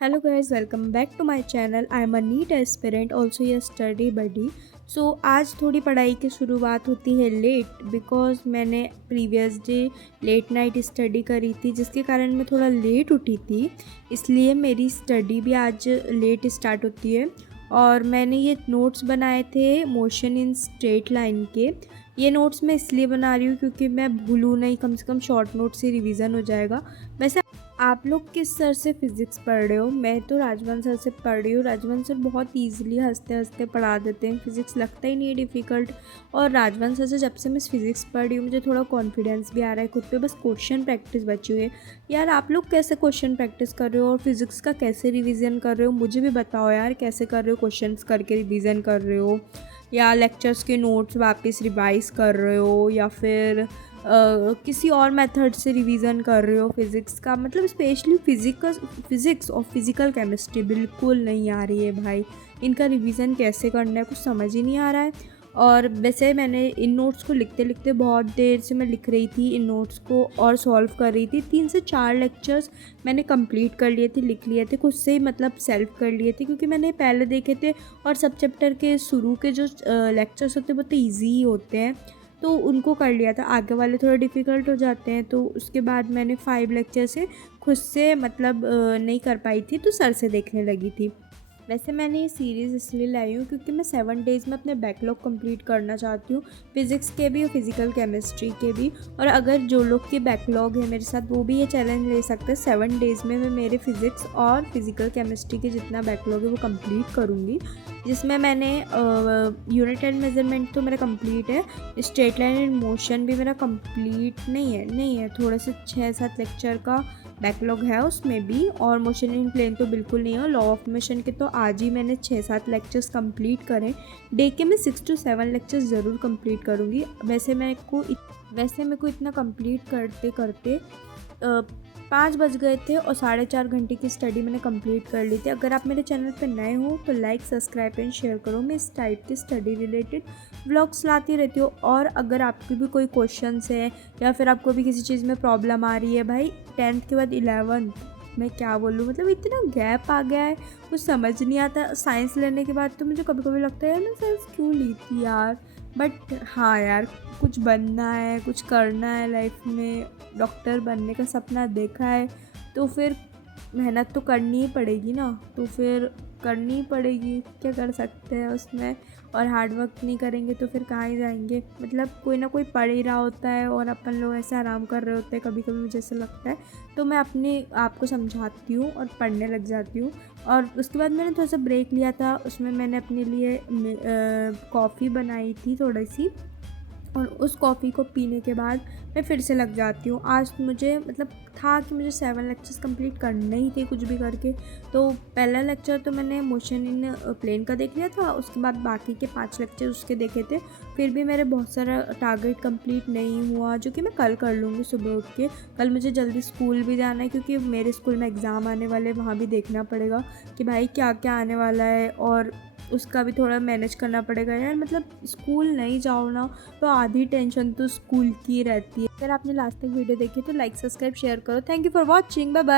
Hello guys, welcome back to my channel. I am a NEET aspirant, also a study buddy. सो आज थोड़ी पढ़ाई की शुरुआत होती है लेट बिकॉज़ मैंने previous day late night study करी थी, जिसके कारण मैं थोड़ा लेट उठी थी, इसलिए मेरी स्टडी भी आज लेट स्टार्ट होती है। और मैंने ये नोट्स बनाए थे मोशन इन स्ट्रेट लाइन के। ये नोट्स मैं इसलिए बना रही हूँ क्योंकि मैं भूलूँ नहीं, कम से कम शॉर्ट नोट से रिवीजन हो जाएगा। वैसे आप लोग किस सर से फिज़िक्स पढ़ रहे हो? मैं तो राजवन सर से पढ़ रही हूँ। राजवन सर बहुत ईजिली हंसते हंसते पढ़ा देते हैं, फिज़िक्स लगता ही नहीं है डिफ़िकल्ट। और राजवन सर से जब से मैं फिज़िक्स पढ़ रही हूँ मुझे थोड़ा कॉन्फिडेंस भी आ रहा है खुद पे, बस क्वेश्चन प्रैक्टिस बची हुई है। यार आप लोग कैसे क्वेश्चन प्रैक्टिस कर रहे हो और फिज़िक्स का कैसे रिविज़न कर रहे हो? मुझे भी बताओ यार, कैसे कर रहे हो? क्वेश्चन करके रिविज़न कर रहे हो या लेक्चर्स के नोट्स वापस रिवाइज़ कर रहे हो या फिर किसी और मेथड से रिवीजन कर रहे हो फिज़िक्स का? मतलब स्पेशली फिज़िक्स और फिज़िकल केमिस्ट्री बिल्कुल नहीं आ रही है भाई। इनका रिवीजन कैसे करना है कुछ समझ ही नहीं आ रहा है। और वैसे मैंने इन नोट्स को लिखते लिखते बहुत देर से मैं लिख रही थी इन नोट्स को और सॉल्व कर रही थी। 3 से 4 लेक्चर्स मैंने कंप्लीट कर लिए थे, लिख लिए थे खुद से ही, मतलब सेल्फ कर लिए थे क्योंकि मैंने पहले देखे थे। और सब चैप्टर के शुरू के जो लेक्चर्स होते हैं वो तो ईजी ही होते हैं, तो उनको कर लिया था। आगे वाले थोड़े डिफ़िकल्ट हो जाते हैं, तो उसके बाद मैंने 5 लेक्चर से खुद से मतलब नहीं कर पाई थी, तो सर से देखने लगी थी। वैसे मैंने ये सीरीज़ इसलिए लाई हूँ क्योंकि मैं 7 डेज़ में अपने बैकलॉग कंप्लीट करना चाहती हूँ, फिज़िक्स के भी और फिज़िकल केमिस्ट्री के भी। और अगर जो लोग के बैकलॉग है मेरे साथ वो भी ये चैलेंज ले सकते हैं। 7 डेज़ में मैं मेरे फिज़िक्स और फिज़िकल केमिस्ट्री के जितना बैकलॉग है वो कंप्लीट करूँगी, जिसमें मैंने यूनिट एंड मेजरमेंट तो मेरा कंप्लीट है, स्ट्रेट लाइन एंड मोशन भी मेरा कंप्लीट नहीं है, थोड़े से 6-7 लेक्चर का बैकलॉग है उसमें भी। और मोशन इन प्लेन तो बिल्कुल नहीं है। लॉ ऑफ मोशन के तो आज ही मैंने 6-7 लेक्चर्स कंप्लीट करें। डे के मैं 6 to 7 लेक्चर्स ज़रूर कंप्लीट करूँगी। वैसे मेरे को इतना कंप्लीट करते करते 5 बज गए थे और 4.5 घंटे की स्टडी मैंने कंप्लीट कर ली थी। अगर आप मेरे चैनल पर नए हो तो लाइक, सब्सक्राइब एंड शेयर करो। मैं इस टाइप की स्टडी रिलेटेड व्लॉग्स लाती रहती हूँ। और अगर आपकी भी कोई क्वेश्चंस है या फिर आपको भी किसी चीज़ में प्रॉब्लम आ रही है, भाई 10th के बाद 11th, मैं क्या बोलूँ, मतलब इतना गैप आ गया है, कुछ समझ नहीं आता। साइंस लेने के बाद तो मुझे कभी कभी लगता है ना साइंस क्यों ली थी यार। बट हाँ यार, कुछ बनना है, कुछ करना है लाइफ में, डॉक्टर बनने का सपना देखा है, तो फिर मेहनत तो करनी ही पड़ेगी ना, तो फिर करनी ही पड़ेगी, क्या कर सकते हैं उसमें। और हार्ड वर्क नहीं करेंगे तो फिर कहाँ ही जाएंगे। मतलब कोई ना कोई पढ़ ही रहा होता है और अपन लोग ऐसे आराम कर रहे होते हैं, कभी कभी मुझे ऐसा लगता है। तो मैं अपने आप को समझाती हूँ और पढ़ने लग जाती हूँ। और उसके बाद मैंने थोड़ा सा ब्रेक लिया था, उसमें मैंने अपने लिए कॉफ़ी बनाई थी थोड़ी सी, और उस कॉफ़ी को पीने के बाद मैं फिर से लग जाती हूँ। आज मुझे मतलब था कि मुझे 7 लेक्चर्स कंप्लीट करने ही थे कुछ भी करके। तो पहला लेक्चर तो मैंने मोशन इन प्लेन का देख लिया था, उसके बाद बाकी के 5 लेक्चर उसके देखे थे। फिर भी मेरे बहुत सारा टारगेट कंप्लीट नहीं हुआ, जो कि मैं कल कर लूँगी सुबह उठ के। कल मुझे जल्दी स्कूल भी जाना है क्योंकि मेरे स्कूल में एग्ज़ाम आने वाले, वहाँ भी देखना पड़ेगा कि भाई क्या क्या आने वाला है, और उसका भी थोड़ा मैनेज करना पड़ेगा यार। मतलब स्कूल नहीं जाओ ना तो आधी टेंशन तो स्कूल की रहती है। अगर आपने लास्ट तक वीडियो देखी तो लाइक, सब्सक्राइब, शेयर करो। Thank you for watching, bye bye.